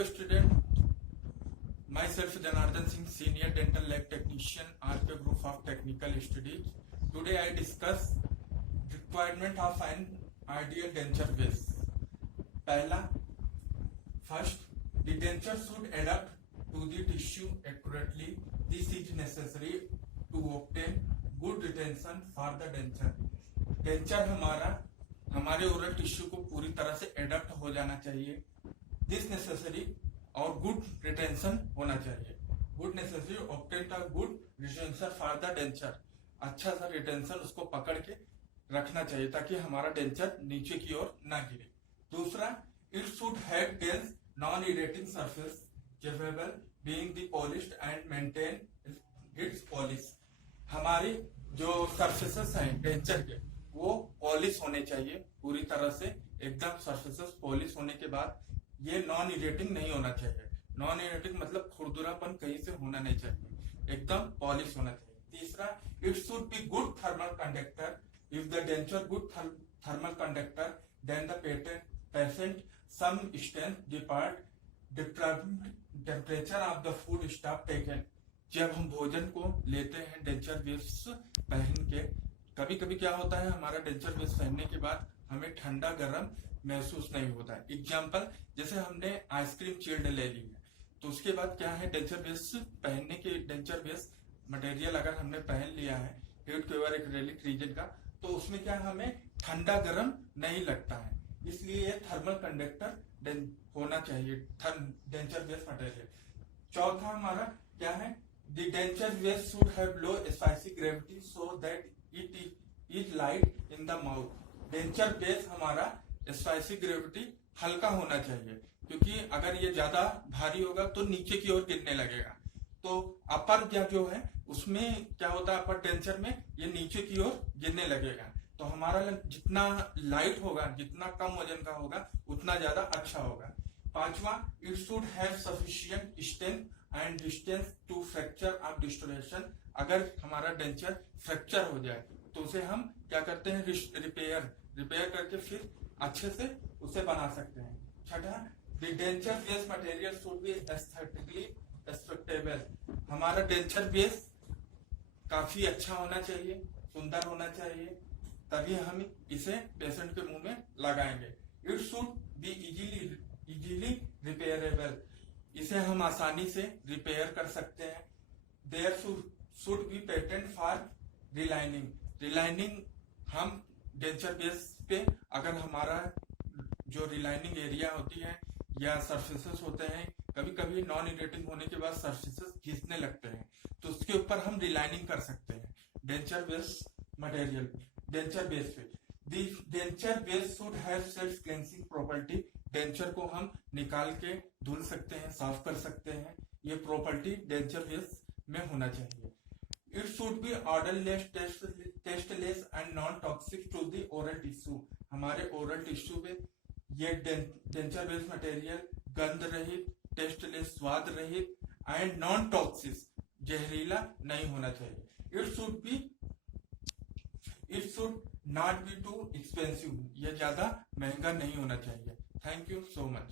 Hello student, myself Janardhan Singh, Senior Dental Lab Technician, RK Group of Technical Studies. Today I discuss requirement of an ideal denture base. पहला, first, the denture should adapt to the tissue accurately. This is necessary to obtain good retention for the denture. Denture हमारे oral tissue को पूरी तरह से adapt हो जाना चाहिए. This necessary और गुड रिटेंशन होना चाहिए. Good necessary obtain a good retention for the denture. अच्छा सा रिटेंशन उसको पकड़ के रखना चाहिए ताकि हमारा डेंचर नीचे की ओर ना गिरे. दूसरा, it should have dense non irritating surface capable being the polished and maintain its polish. हमारी जो सरफेसेस हैं डेंचर के वो पॉलिश होने चाहिए पूरी तरह से. एकदम सरफेसेस पॉलिश होने के बाद ये नॉन इरेटिंग नहीं होना चाहिए. नॉन इरेटिंग मतलब खुरदुरापन कहीं से होना नहीं चाहिए, एकदम पॉलिश होना चाहिए. तीसरा, it should be good thermal conductor. If the denture good thermal conductor then the patient some strength depart temperature of the food stop taken. जब हम भोजन को लेते हैं डेंचर बेस पहन के, कभी कभी क्या होता है हमारा डेंचर बेस पहनने के बाद हमें ठंडा गर्म महसूस नहीं होता है. एग्जाम्पल, जैसे हमने आइसक्रीम चिल्ड ले ली है तो उसके बाद क्या है, डेंचर बेस पहनने के डेंचर बेस मटेरियल अगर हमने पहन लिया है हीट क्वेवर एक्रेलिक रीजन का, तो उसमें क्या हमें ठंडा गर्म नहीं लगता है. इसलिए ये थर्मल कंडक्टर होना चाहिए डेंचर बेस मटेरियल. चौथा हमारा क्या है, the denture base should have low spicy gravity so that it is light in the mouth. Denture base हमारा स्पाइसी ग्रेविटी हल्का होना चाहिए, क्योंकि अगर ये ज्यादा भारी होगा तो नीचे की ओर गिरने लगेगा. तो अपर जो है उसमें क्या होता है, अपर डेंचर में ये नीचे की ओर गिरने लगेगा. तो हमारा जितना लाइट होगा, जितना कम वजन का होगा उतना ज्यादा अच्छा होगा. पांचवा, it should have sufficient strength and distance to fracture of distortion. अगर हमारा डेंचर फ्रैक्चर हो जाए तो उसे हम क्या करते हैं, रिपेयर करके फिर अच्छे से उसे बना सकते हैं. छठा, the denture base material should be aesthetically acceptable. हमारा डेंचर बेस काफी अच्छा होना चाहिए, सुंदर होना चाहिए, तभी हम इसे पेशेंट के मुंह में लगाएंगे. It should be easily repairable. इसे हम आसानी से रिपेयर कर सकते हैं. There should be patent for relining. Relining हम डेंचर बेस पे अगर हमारा जो रिलाइनिंग एरिया होती है या सरफेसेस होते हैं, कभी कभी नॉन इरेटिंग होने के बाद सरफेसेस घिसने लगते हैं, तो उसके ऊपर हम रिलाइनिंग कर सकते हैं denture base material denture base पे. Denture base should have self cleansing property. Denture को हम निकाल के धुल सकते हैं, साफ कर सकते हैं. ये प्रॉपर्टी डेंचर बेस में होना चाहिए. It should be odorless, tasteless and non-toxic to the oral tissue. हमारे ओरल टिश्यू पे ये डेंचर बेस मटेरियल गंध रहित, टेस्टलेस स्वाद रहित एंड नॉन टॉक्सिक जहरीला नहीं होना चाहिए. It should not be too expensive. ये ज्यादा महंगा नहीं होना चाहिए. Thank you so much.